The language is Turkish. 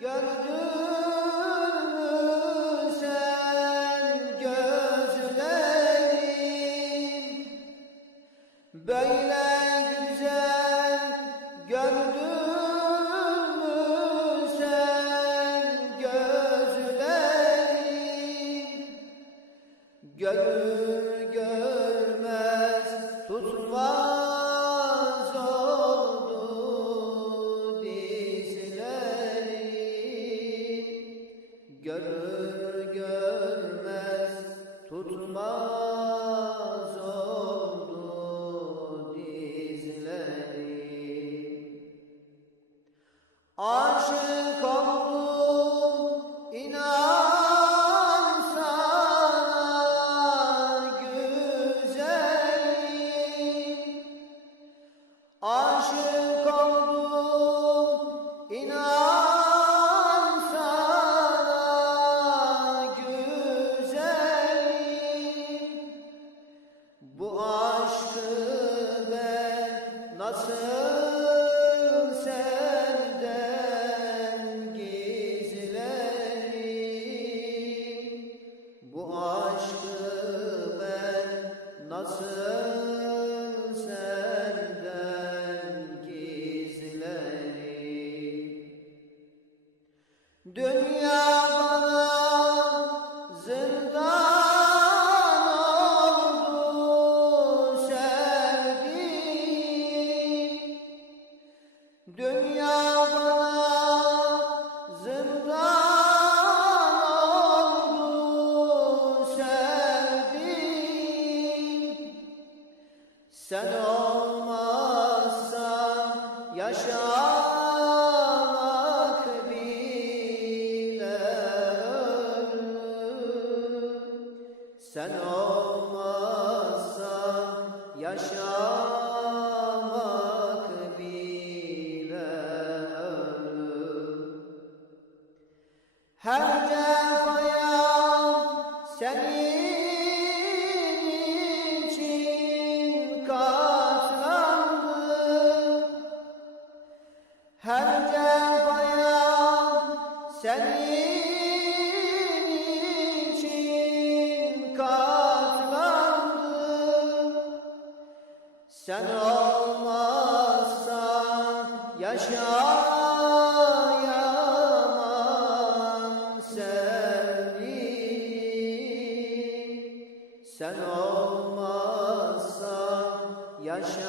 Gördün aşkı ben nasıl senden gizlerim Bu aşkı ben nasıl senden gizlerim Dünya Sen olmazsan yaşamak bile Sen olmazsan yaşamak senin için katlandı. Sen olmazsan yaşayamam sevdiğim. Sen olmazsan yaşayamam.